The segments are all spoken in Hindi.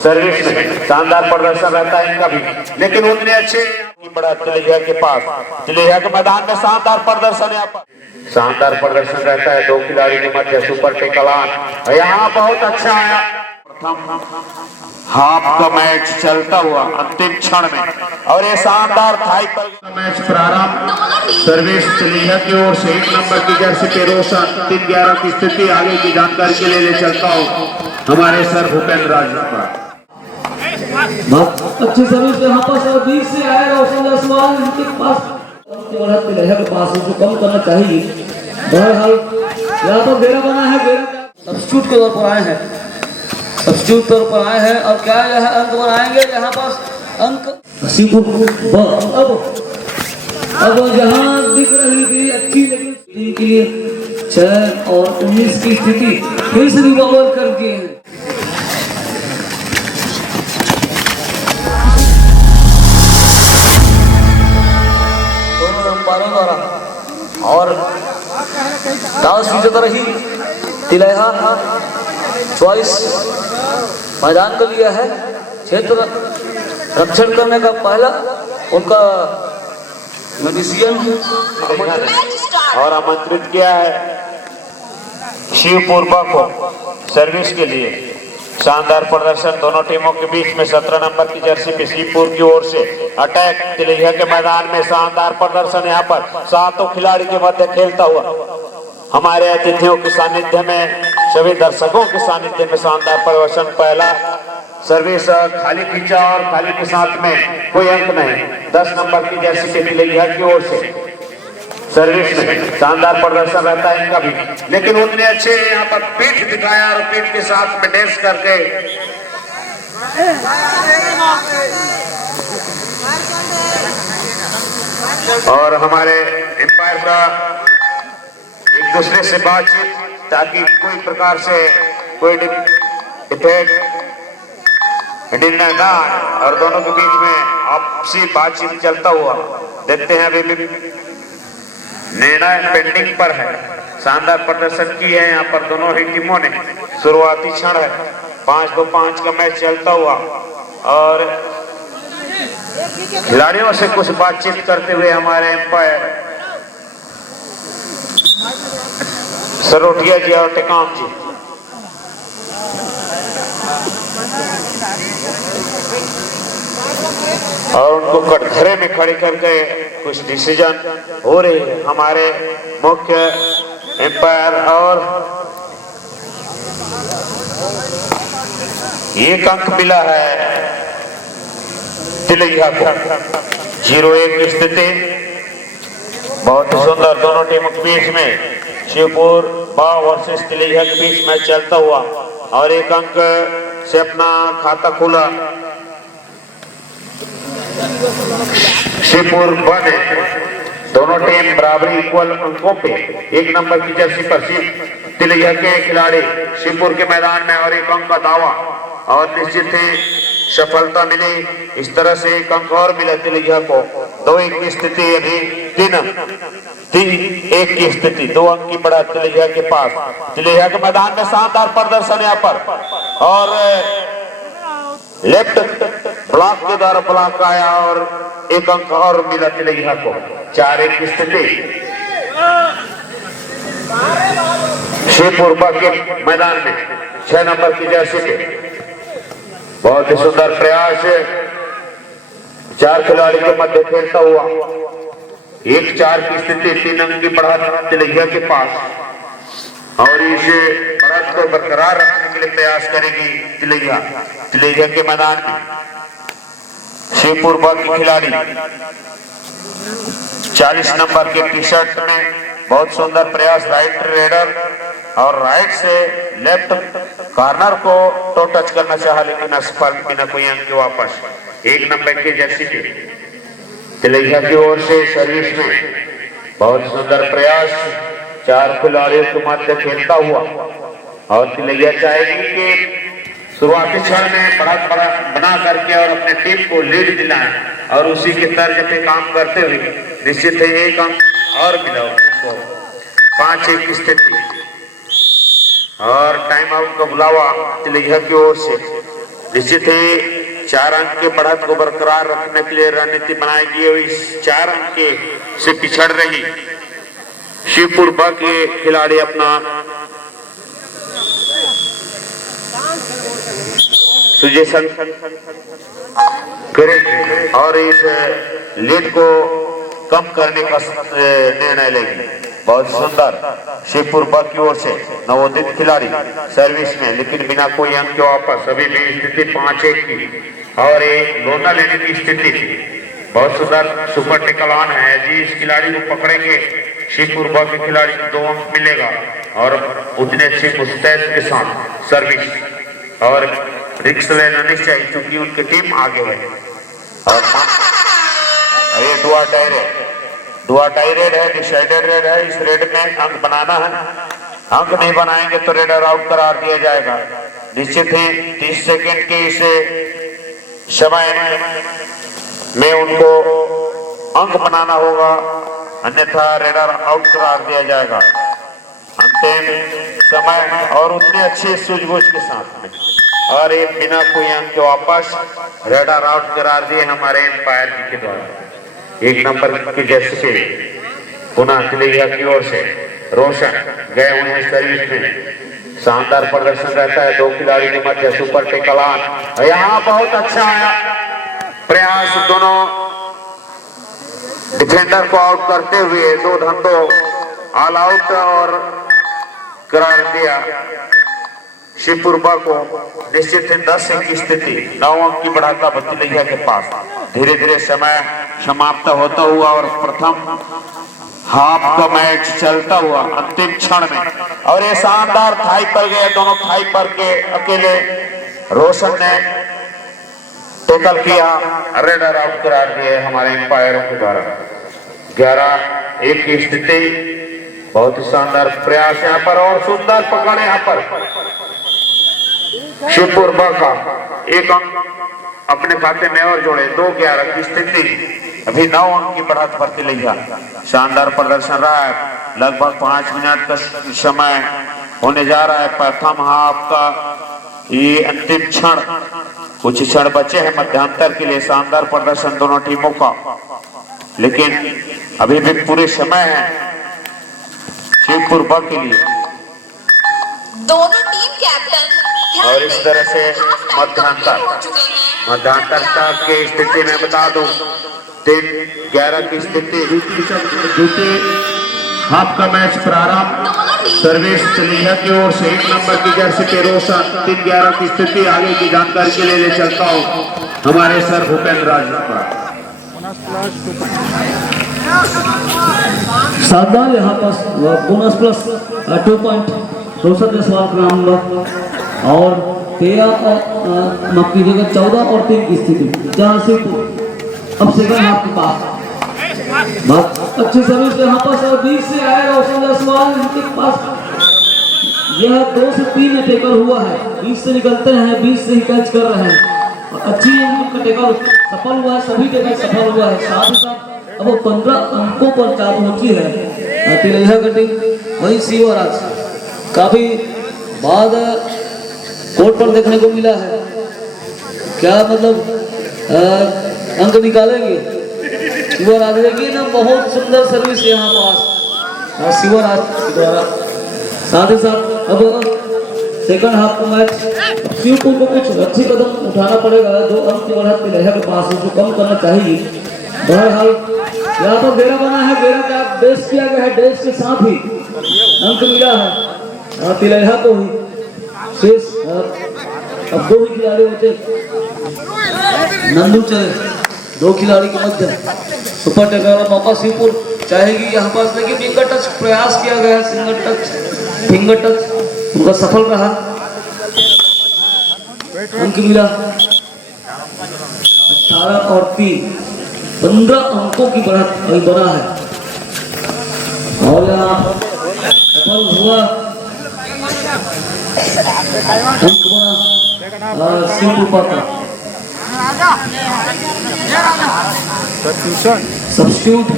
सर्विस में शानदार प्रदर्शन रहता है इनका भी, लेकिन उतने अच्छे बड़ा तिलैया के पास, तिलैया के मैदान में शानदार प्रदर्शन यहाँ पर शानदार प्रदर्शन रहता है। दो खिलाड़ी के मध्य सुपर टेकलान यहाँ बहुत अच्छा आया। हाफ का मैच चलता हुआ अंतिम क्षण में और ये शानदार थाई का मैच प्रारंभ। सर्विस तिलैया की ओर से 1 नंबर की जर्सी पे रोशन 3-11 की स्थिति। आगे की जानकारी के लिए चलता हूँ हमारे सर भूपेंद्र राज। अच्छी सर्विस यहाँ पर बीच से आए रोशन जायसवाल इनके पास तिलैया के पास उसको कम करना चाहिए। बहरहाल यहाँ पर घेरा बना है, घेरा सब्स्टिट्यूट के तौर पर आए हैं, सब्स्टिट्यूट तौर पर आए हैं और क्या यह अंक बनाएंगे यहाँ पर अंक अब जहाँ दिख रही थी अच्छी, लेकिन टीम के लिए 6 और 19 की स्थिति फिर से रिवॉल्व कर दिए हैं। और टॉस जीत रही तिलैया चॉइस मैदान को लिया है। क्षेत्र रक्षण करने का पहला उनका डिसीजन और आमंत्रित किया है शिवपुरबा को सर्विस के लिए। शानदार प्रदर्शन दोनों टीमों के बीच में 17 नंबर की जर्सी पे शिवपुर की ओर से अटैक तिलैया के मैदान में शानदार प्रदर्शन यहाँ पर 7 खिलाड़ी के मध्य खेलता हुआ हमारे अतिथियों के सानिध्य में, सभी दर्शकों के सानिध्य में शानदार प्रदर्शन। पहला सर्विस खाली खींचा और खाली के साथ में कोई अंक नहीं। 10 नंबर की जर्सी पे तिलैया की ओर से सर्विस में शानदार प्रदर्शन रहता है इनका भी, लेकिन उतने अच्छे यहाँ पर पीठ दिखाया और पीठ के साथ में डैश करके और हमारे एम्पायर का एक दूसरे से बातचीत, ताकि कोई प्रकार से कोई इफेक्ट निर्णय ना आए और दोनों के बीच में आपसी बातचीत चलता हुआ देखते हैं। अभी भी निर्णय पेंडिंग पर है। शानदार प्रदर्शन की है यहाँ पर दोनों ही टीमों ने। शुरुआती क्षण है, 5-2-5 का मैच चलता हुआ और खिलाड़ियों से कुछ बातचीत करते हुए हमारे एम्पायर सरोटिया जी और टेकाम जी। और उनको कटघरे में खड़े करके कुछ डिसीजन हो रही है। हमारे मुख्य एम्पायर और 1 अंक मिला है तिलैया को। 0-1 की स्थिति बहुत ही सुंदर दोनों टीमों के बीच में शिवपुर बा वर्सेस तिलैया के बीच मैच चलता हुआ और 1 अंक से अपना खाता खोला शिवपुर बने। दोनों टीम बराबरी इक्वल अंकों पे 1 नंबर की जर्सी पर तिलैया के खिलाड़ी शिवपुर के मैदान में और 1 अंक का दावा और निश्चित ही सफलता मिली। इस तरह से 1 अंक और मिला तिलैया को। 2-1 की स्थिति, अभी 3-1 की स्थिति, 2 अंक की बढ़ा तिलैया के पास। तिलैया के मैदान में शानदार प्रदर्शन यहाँ पर और लेफ्ट ब्लॉक के द्वारा ब्लॉक आया और 1 अंक और मिला तिलैया को। 4-1 की स्थिति शिवपुरबा के मैदान में 6 नंबर की जर्सी पे बहुत ही सुंदर प्रयास है। 4 खिलाड़ी के मध्य खेलता हुआ 1-4 की स्थिति, 3 अंक की बढ़त तिलैया के पास और इस बढ़त को बरकरार रखने के लिए प्रयास करेगी तिलैया के मैदान में। शिवपुरबा की खिलाड़ी 40 नंबर के टी शर्ट में बहुत सुंदर प्रयास, राइट रेडर और राइट से लेफ्ट कॉर्नर को टो टच करना चाहा, लेकिन असफल, बिना कोई अंक के वापस। 1 नंबर की जर्सी पे तिलैया की ओर से सर्विस में बहुत सुंदर प्रयास, 4 खिलाड़ियों के मध्य खेलता हुआ और तिलैया चाहेगी कि शुरुआती क्षण में बड़ा बना करके और अपने टीम को लीड दिलाएं और उसी के तर्ज पे काम करते हुए निश्चित है 1 अंक और मिला उनको। 5-1 की स्थिति और टाइम आउट का बुलावा तिलैया की ओर से। निश्चित है 4 अंक के बढ़त को बरकरार रखने के लिए रणनीति बनाई गई हुई। 4 अंक के से पिछड़ रही शिवपुर ब के खिलाड़ी अपना सुजेशन करें और इस लीड को कम करने का निर्णय लेंगे। बहुत सुंदर शिवपुर ब की ओर से नवोदित खिलाड़ी सर्विस में, लेकिन बिना कोई अंक के वापस। अभी भी स्थिति 5-1 की और एक लोटा लेने की स्थिति थी। बहुत सुंदर सुपर टेकल ऑन है जी। इस खिलाड़ी को पकड़ेंगे शिवपुर ब के खिलाड़ी को 2 अंक मिलेगा और उतने अच्छे मुस्तैद के साथ सर्विस और रिक्स लेना नहीं चाहिए क्योंकि उनकी टीम आगे है। और ये दुआ टाई रेड है, डिसाइडेड रेड है। इस रेड में अंक बनाना है, अंक नहीं बनाएंगे तो रेडर आउट करार दिया जाएगा। निश्चित ही 30 सेकेंड के इस समय में उनको अंक बनाना होगा, अन्यथा रेडर आउट करार दिया जाएगा। अंतिम समय और उतने अच्छे सूझबूझ के साथ में और एक बिना कोई अंक के वापस रेडर आउट करार दिए हमारे एम्पायर जी के द्वारा। 1 नंबर की जर्सी पुनः तिलैया की ओर से रोशन गए हुए हैं सर्विस में। शानदार प्रदर्शन रहता है 2 खिलाड़ी के मध्य। सुपर टेकल ऑन यहाँ बहुत अच्छा आया प्रयास, दोनों डिफेंडर को आउट करते हुए 2 धंधों ऑल आउट और करार दिया शिवपुर ब को। निश्चित 10 अंक की स्थिति, 9 अंक की बढ़ाता तिलैया के पास। धीरे धीरे समय समाप्त होता हुआ और प्रथम हाफ का मैच चलता हुआ अंतिम क्षण में और ये शानदार थाई पर गए, दोनों थाई पर के अकेले रोशन ने टेकल किया, रेडर आउट करार दिए हमारे एम्पायरों के द्वारा। 11-1 की स्थिति। बहुत ही शानदार प्रयास यहाँ पर और सुंदर पकड़ यहाँ पर शिवपुर ब का 1 अंक अपने खाते में और जोड़े। 2-11 की स्थिति। अभी 9 अंक की बढ़त पर तिलैया। शानदार प्रदर्शन रहा है। लगभग 5 मिनट का समय होने जा रहा है प्रथम हाफ का। ये अंतिम क्षण, कुछ क्षण बचे हैं मध्यांतर के लिए। शानदार प्रदर्शन दोनों टीमों का, लेकिन अभी भी पूरे समय है शिवपुर ब के लिए। दोनों टीम कैप्टन और इस तरह से मध्यांतर तक की स्थिति में बता दूं 3-11 की स्थिति। द्वितीय हाफ का मैच प्रारंभ। सर्विस तिलैया की ओर से 1 नंबर की जर्सी पे रोशन। 3-11 की स्थिति। आगे की जानकारी के लिए ले चलता हूँ हमारे सर भूपेंद्र राज। शानदार यहाँ पर बोनस प्लस 2 पॉइंट रोशन जायसवाल का नाम और 13 माफ कीजिएगा 14 और 3 की स्थिति। जहाँ से अब सेकंड हाफ के पास बहुत अच्छी सर्विस यहाँ पर 20 से आए रोशन जायसवाल। इनके पास यह 2 से 3 टेकल हुआ है। 20 से निकलते हैं, 20 से ही कैच कर रहे हैं और अच्छी उनका टेकल सफल हुआ है। सभी टेकल सफल हुआ है। साथ ही साथ अब वो 15 अंकों पर जा पहुंची है तिलैया का टीम। वही शिवराज काफी बाद कोर्ट पर देखने को मिला है। क्या मतलब अंक निकालेंगे शिवराज, लेकिन बहुत सुंदर सर्विस यहाँ पास शिवराज के द्वारा। साथ ही साथ अब सेकंड हाफ का मैच शिवपुर को कुछ अच्छी कदम उठाना पड़ेगा। 2 अंक की बढ़त तिलैया के पास उसको कम करना चाहिए। बहरहाल यहाँ पर घेरा बना है, घेरा का बेस किया गया है। बेस के साथ ही अंक मिला है तिलैया को ही। शेष अब 2 ही खिलाड़ी होते नंदू चले 2 खिलाड़ी के मध्य। सुपर टेकर वाला मौका शिवपुर चाहेगी यहाँ पास, लेकिन फिंगर टच प्रयास किया गया है। फिंगर टच उनका सफल रहा। अंक मिला 18 और 3, 15 अंकों की बढ़त बना है और यहाँ सफल हुआ अंक बना शिवपुर का। सब्स्टिट्यूट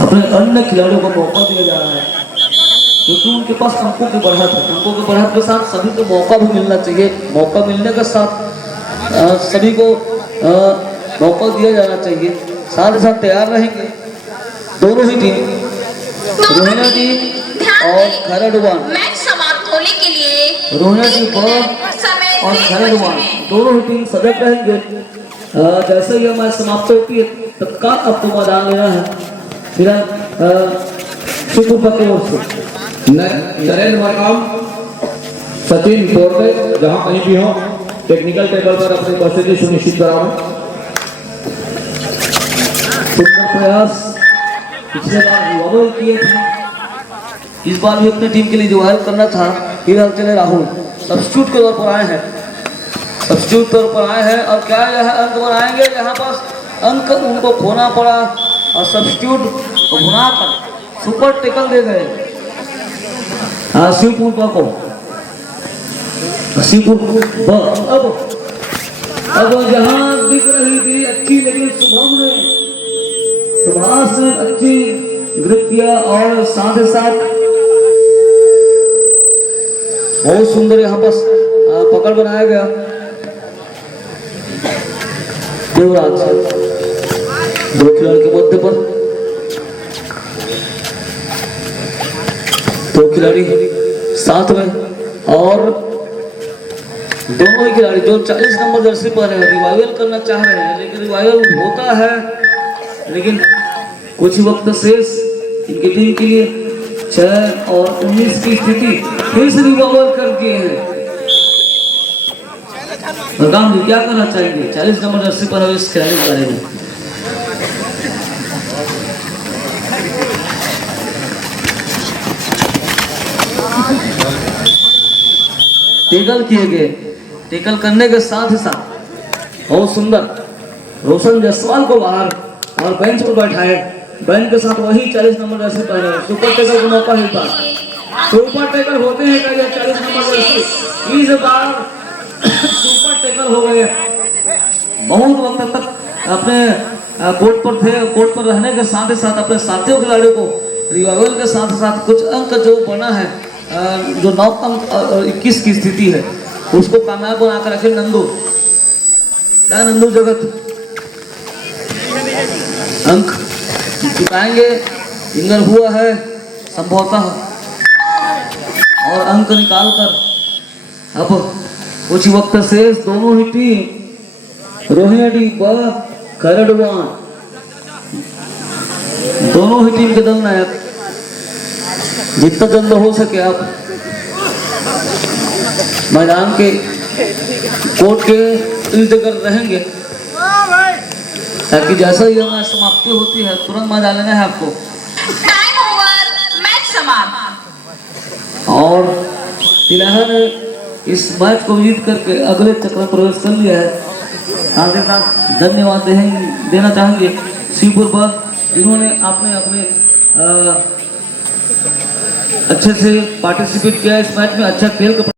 अपने अन्य खिलाड़ियों को मौका दिया जा रहा है क्योंकि उनके पास अंकों की बढ़त है। अंकों की बढ़त के साथ सभी को मौका भी मिलना चाहिए। मौका मिलने के साथ सभी को मौका दिया जाना चाहिए। साथ ही साथ तैयार रहेंगे दोनों ही टीम, रोहिणा टीम और खैरडवान। मैच समाप्त होने के लिए रोहिणा टीम और खैरडवान दोनों ही टीम सजग रहेंगे। जैसे ही मैच समाप्त होती है तत्काल आपको मैदान लेना है। फिलहाल शिवपुर की ओर से नरेंद्र मरकाम, सचिन पोर्टे, जहां कहीं भी हो टेक्निकल टेबल पर अपनी उपस्थिति सुनिश्चित कराओ। सुंदर प्रयास, पिछले बार रिवाइवल किए थे, इस बार भी अपनी टीम के लिए रिवाइवल करना था। फिलहाल चले राहुल सब्स्टिट्यूट के तौर पर आए हैं। सब्स्टिट्यूट तौर पर आए हैं और क्या यह अंक बनाएंगे? यहाँ पास अंक उनको खोना पड़ा और सब्स्टिट्यूट को भुनाकर सुपर टेकल दे गए शिवपुर को। शिवपुर अब जहां दिख रही थी अच्छी, लेकिन सुभाष ने अच्छी ग्रिप किया और साथ ही साथ बहुत सुंदर यहाँ पर पकड़ बनाया गया। देवराज दो खिलाड़ी के मध्य पर, दो खिलाड़ी साथ में और दोनों ही खिलाड़ी जो 40 नंबर जर्सी पर है रिवाइवल करना चाह रहे हैं, लेकिन रिवाइवल होता है लेकिन कुछ वक्त शेष इनकी टीम के लिए 6 और 19 की स्थिति फिर से रिवाइवल कर दिए हैं। बलराम जी क्या करना चाहेंगे 40 नंबर जर्सी पर है इस खिलाड़ी के बारे में? टेकल किए गए, टेकल करने के साथ ही साथ बहुत सुंदर रोशन जायसवाल को बाहर और बेंच पर बैठाए। बेंच के साथ वही 40 नंबर जर्सी पहने सुपर टेकल को मौका मिलता। सुपर टेकल होते हैं कई 40 नंबर जर्सी, इस बार सुपर टेकल हो गए। बहुत वक्त तक अपने कोर्ट पर थे, कोर्ट पर रहने के साथ ही साथ अपने साथियों खिलाड़ियों को रिवाइवल के साथ साथ कुछ अंक जो बना है, जो 9 अंक 21 की स्थिति है, उसको कामयाब बनाकर रखे नंदू। क्या नंदू जगत अंक जिताएंगे? इंगर हुआ है संभवतः और अंक निकालकर अब कुछ वक्त शेष दोनों ही टीम रोहिणा टीम व खैरडवान दोनों ही टीम के दल नायक जितना जल्द हो सके आप मैदान के कोर्ट के इर्द गिर्द रहेंगे ताकि जैसा ही हमारी समाप्ति होती है तुरंत मैदान लेना है आपको। टाइम ओवर, मैच समाप्त। और तिलहर ने इस मैच को जीत करके अगले चक्र में प्रवेश कर लिया है। साथ ही साथ धन्यवाद देना चाहेंगे शिवपुर पर, जिन्होंने आपने अपने अच्छे से पार्टिसिपेट किया इस मैच में, अच्छा खेल